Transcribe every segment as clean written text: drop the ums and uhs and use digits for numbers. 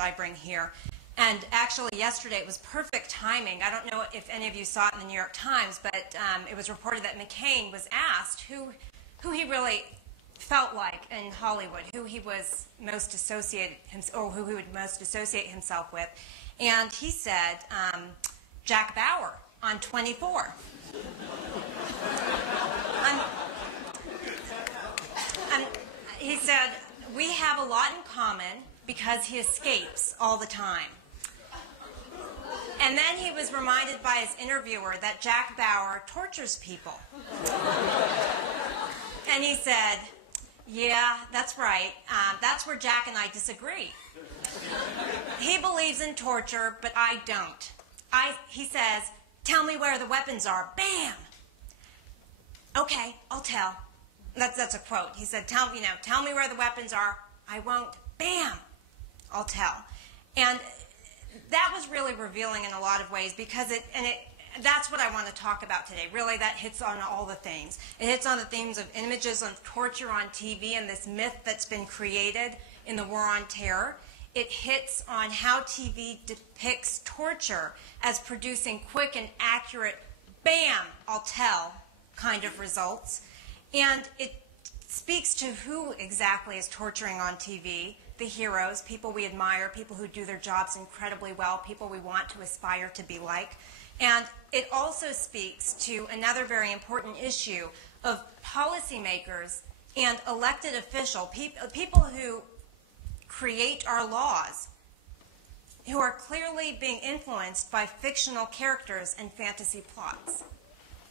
that I bring here. And actually, yesterday it was perfect timing. I don't know if any of you saw it in the New York Times, but it was reported that McCain was asked who he really felt like in Hollywood, who he was most associated, or who he would most associate himself with. And he said, Jack Bauer on 24. He said, we have a lot in common because he escapes all the time. And then he was reminded by his interviewer that Jack Bauer tortures people. And he said, yeah, that's right. That's where Jack and I disagree. He believes in torture, but I don't. He says, tell me where the weapons are. Bam! Okay, I'll tell. That's a quote. He said, tell me where the weapons are. I won't. Bam! I'll tell. And that was really revealing in a lot of ways because that's what I want to talk about today. Really, that hits on all the things. It hits on the themes of images of torture on TV and this myth that's been created in the war on terror. It hits on how TV depicts torture as producing quick and accurate, bam, I'll tell kind of results. And it speaks to who exactly is torturing on TV. The heroes, people we admire, people who do their jobs incredibly well, people we want to aspire to be like. And it also speaks to another very important issue of policymakers and elected officials, people who create our laws, who are clearly being influenced by fictional characters and fantasy plots.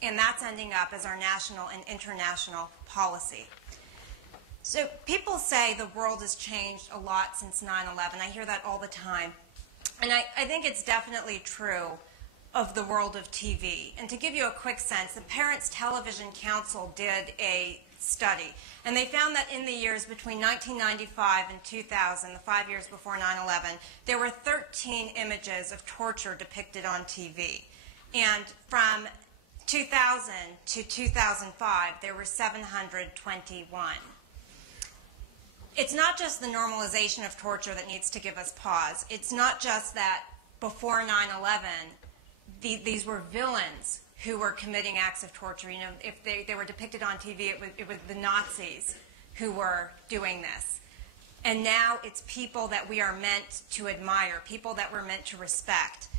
And that's ending up as our national and international policy. So people say the world has changed a lot since 9/11. I hear that all the time. And I think it's definitely true of the world of TV. And to give you a quick sense, the Parents Television Council did a study. And they found that in the years between 1995 and 2000, the 5 years before 9/11, there were 13 images of torture depicted on TV. And from 2000 to 2005, there were 721. It's not just the normalization of torture that needs to give us pause. It's not just that before 9/11, these were villains who were committing acts of torture. You know, if they were depicted on TV, it was the Nazis who were doing this. And now it's people that we are meant to admire, people that we're meant to respect.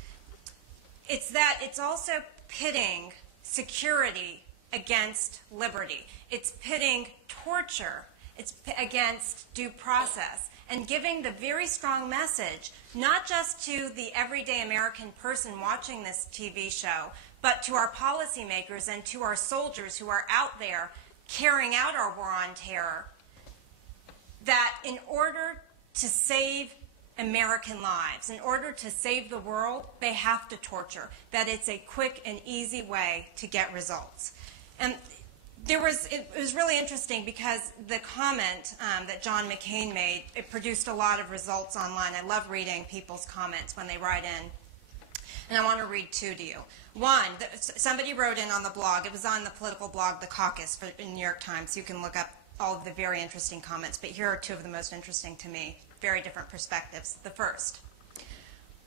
It's also pitting security against liberty. It's pitting torture against due process, and giving the very strong message, not just to the everyday American person watching this TV show, but to our policymakers and to our soldiers who are out there carrying out our war on terror, that in order to save American lives, in order to save the world, they have to torture, that it's a quick and easy way to get results. And it was really interesting because the comment that John McCain made, it produced a lot of results online. I love reading people's comments when they write in. And I want to read two to you. One, somebody wrote in on the blog. It was on the political blog, The Caucus, in the New York Times. You can look up all of the very interesting comments. But here are two of the most interesting to me. Very different perspectives. The first.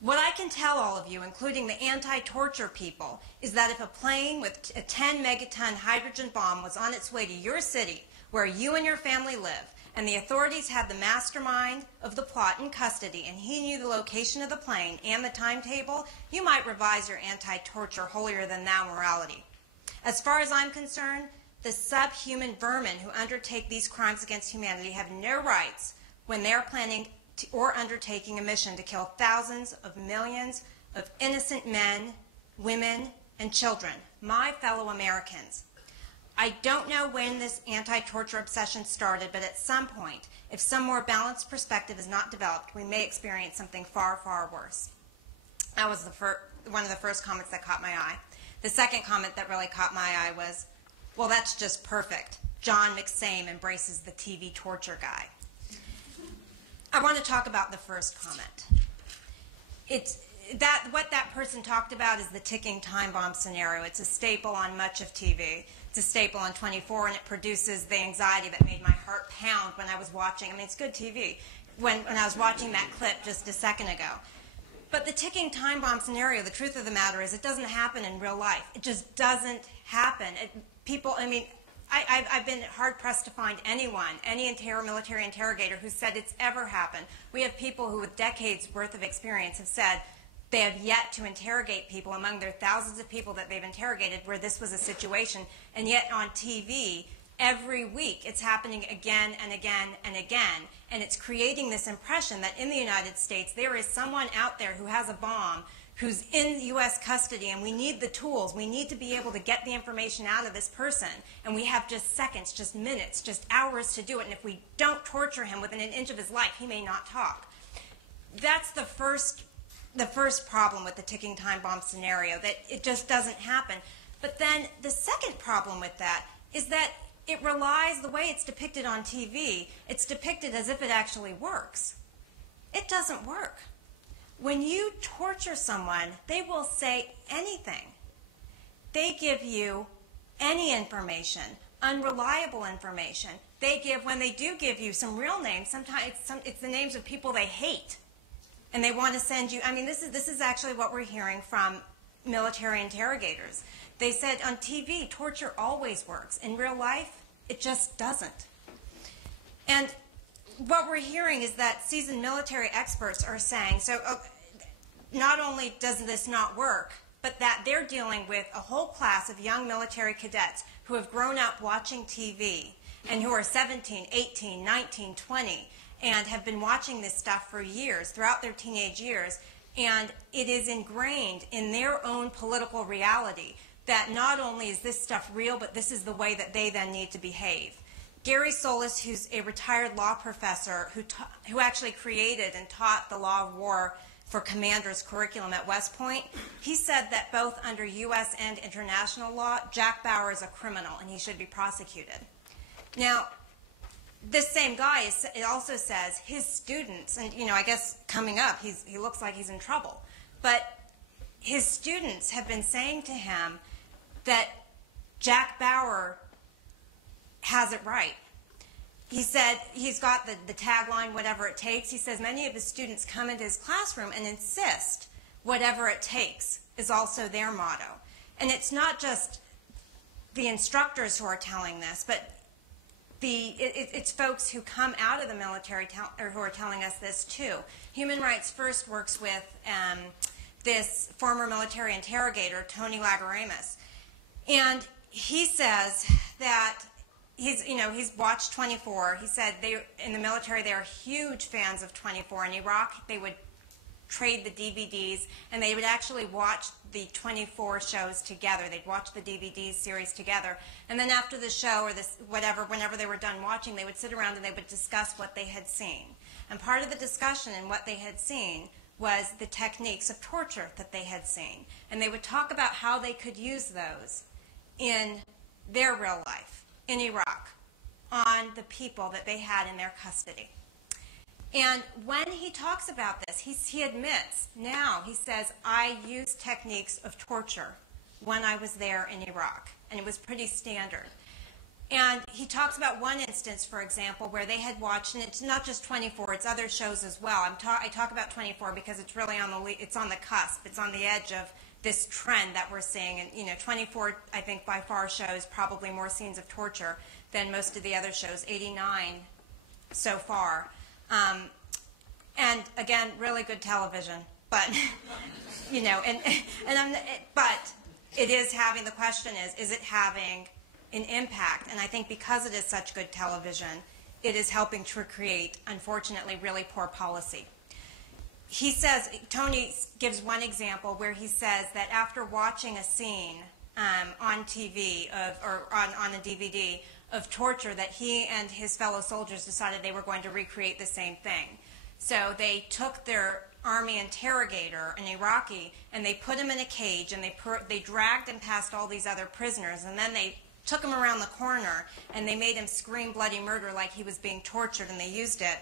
What I can tell all of you, including the anti-torture people, is that if a plane with a 10-megaton hydrogen bomb was on its way to your city, where you and your family live, and the authorities had the mastermind of the plot in custody, and he knew the location of the plane and the timetable, you might revise your anti-torture holier-than-thou morality. As far as I'm concerned, the subhuman vermin who undertake these crimes against humanity have no rights when they are planning or undertaking a mission to kill thousands of millions of innocent men, women, and children, my fellow Americans. I don't know when this anti-torture obsession started, but at some point, if some more balanced perspective is not developed, we may experience something far, far worse. That was one of the first comments that caught my eye. The second comment that really caught my eye was, well, that's just perfect. John McSame embraces the TV torture guy. I want to talk about the first comment. What that person talked about is the ticking time bomb scenario. It's a staple on much of TV. It's a staple on 24, and it produces the anxiety that made my heart pound when I was watching. I mean, it's good TV. when I was watching that clip just a second ago. But the ticking time bomb scenario, the truth of the matter is it doesn't happen in real life. It just doesn't happen. I've been hard-pressed to find anyone, any military interrogator who said it's ever happened. We have people who with decades worth of experience have said they have yet to interrogate people among their thousands of people that they've interrogated where this was a situation, and yet on TV, every week it's happening again and again and again, and it's creating this impression that in the United States there is someone out there who has a bomb, who's in U.S. custody, and we need the tools. We need to be able to get the information out of this person, and we have just seconds, just minutes, just hours to do it, and if we don't torture him within an inch of his life, he may not talk. That's the first problem with the ticking time bomb scenario, that it just doesn't happen. But then the second problem with that is that it relies, the way it's depicted on TV, it's depicted as if it actually works. It doesn't work. When you torture someone, they will say anything. They give you any information, unreliable information. When they do give you some real names, sometimes it's the names of people they hate. And they want to send you, this is actually what we're hearing from military interrogators. They said on TV, torture always works. In real life, it just doesn't. And what we're hearing is that seasoned military experts are saying, not only does this not work, but that they're dealing with a whole class of young military cadets who have grown up watching TV and who are 17, 18, 19, 20, and have been watching this stuff for years, throughout their teenage years, and it is ingrained in their own political reality that not only is this stuff real, but this is the way that they then need to behave. Gary Solis, who's a retired law professor who actually created and taught the law of war for commanders curriculum at West Point, he said that both under U.S. and international law, Jack Bauer is a criminal and he should be prosecuted. Now, this same guy also says his students, and I guess coming up, he looks like he's in trouble, but his students have been saying to him that Jack Bauer has it right. He said he's got the tagline, whatever it takes. He says many of his students come into his classroom and insist whatever it takes is also their motto. And it's not just the instructors who are telling this, but it's folks who come out of the military who are telling us this too. Human Rights First works with this former military interrogator, Tony Lagaramus, and he says that he's watched 24. He said in the military they are huge fans of 24. In Iraq, they would trade the DVDs, and they would actually watch the 24 shows together. They'd watch the DVD series together, and then after the show or whenever they were done watching, they would sit around and they would discuss what they had seen. And part of the discussion and what they had seen was the techniques of torture that they had seen. And they would talk about how they could use those in their real life, in Iraq, on the people that they had in their custody. And when he talks about this, he admits now, he says, I used techniques of torture when I was there in Iraq, and it was pretty standard. And he talks about one instance, for example, where they had watched, and it's not just 24, it's other shows as well. I talk about 24 because it's really it's on the cusp, it's on the edge of this trend that we're seeing. And 24, I think, by far shows probably more scenes of torture than most of the other shows, 89 so far. And again, really good television, but but it is having, the question is it having an impact? And I think because it is such good television, it is helping to create, unfortunately, really poor policy. He says, Tony gives one example where he says that after watching a scene on TV or on a DVD of torture, that he and his fellow soldiers decided they were going to recreate the same thing. So they took their army interrogator, an Iraqi, and they put him in a cage, and they dragged him past all these other prisoners, and then they took him around the corner, and they made him scream bloody murder like he was being tortured, and they used it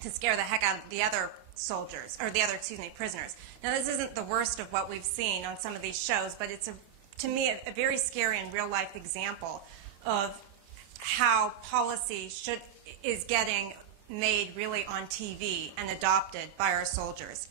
to scare the heck out of the other soldiers, or the other, prisoners. Now, this isn't the worst of what we've seen on some of these shows, but it's, to me, a very scary and real-life example of how policy is getting made really on TV and adopted by our soldiers.